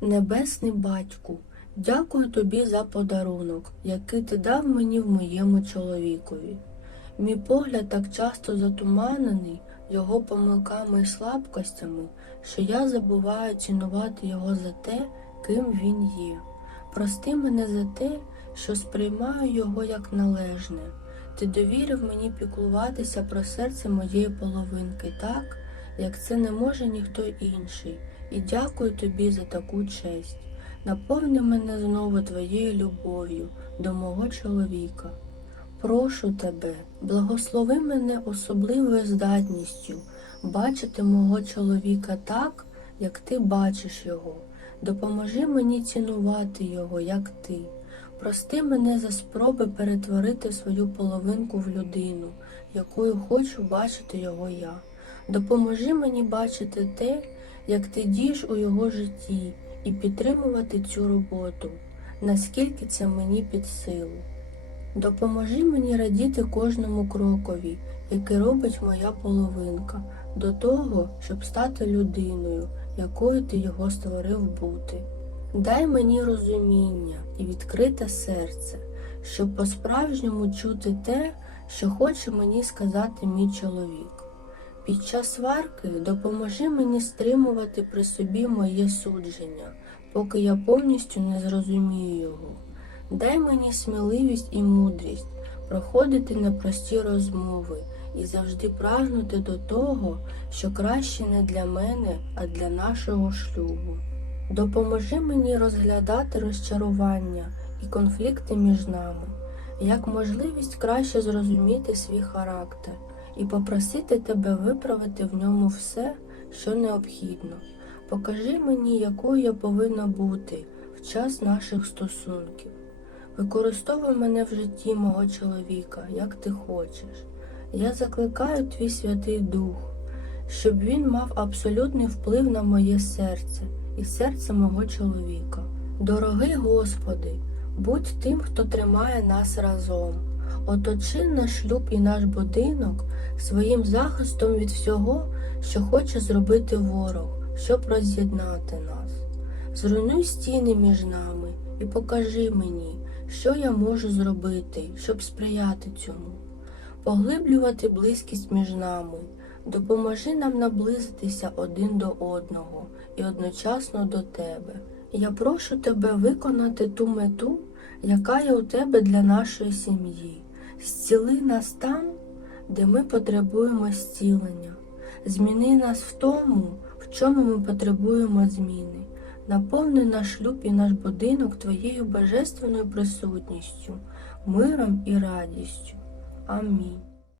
Небесний батьку, дякую тобі за подарунок, який ти дав мені в моєму чоловікові. Мій погляд так часто затуманений його помилками і слабкостями, що я забуваю цінувати його за те, ким він є. Прости мене за те, що сприймаю його як належне. Ти довірив мені піклуватися про серце моєї половинки так, як це не може ніхто інший, і дякую тобі за таку честь. Наповни мене знову твоєю любов'ю до мого чоловіка. Прошу тебе, благослови мене особливою здатністю бачити мого чоловіка так, як ти бачиш його. Допоможи мені цінувати його, як ти. Прости мене за спроби перетворити свою половинку в людину, якою хочу бачити його я. Допоможи мені бачити те, як ти дієш у його житті, і підтримувати цю роботу, наскільки це мені під силу. Допоможи мені радіти кожному крокові, який робить моя половинка, до того, щоб стати людиною, якою ти його створив бути. Дай мені розуміння і відкрите серце, щоб по-справжньому чути те, що хоче мені сказати мій чоловік. Під час сварки допоможи мені стримувати при собі моє судження, поки я повністю не зрозумію його. Дай мені сміливість і мудрість проходити непрості розмови і завжди прагнути до того, що краще не для мене, а для нашого шлюбу. Допоможи мені розглядати розчарування і конфлікти між нами, як можливість краще зрозуміти свій характер і попросити тебе виправити в ньому все, що необхідно. Покажи мені, якою я повинна бути в час наших стосунків. Використовуй мене в житті мого чоловіка, як ти хочеш. Я закликаю твій Святий Дух, щоб він мав абсолютний вплив на моє серце і серце мого чоловіка. Дорогий Господи, будь тим, хто тримає нас разом. Оточи наш шлюб і наш будинок своїм захистом від всього, що хоче зробити ворог, щоб роз'єднати нас. Зруйнуй стіни між нами і покажи мені, що я можу зробити, щоб сприяти цьому. Поглиблювати близькість між нами, допоможи нам наблизитися один до одного і одночасно до тебе. Я прошу тебе виконати ту мету, яка є у тебе для нашої сім'ї. Зціли нас там, де ми потребуємо зцілення. Зміни нас в тому, в чому ми потребуємо зміни. Наповни наш шлюб і наш будинок Твоєю божественною присутністю, миром і радістю. Амінь.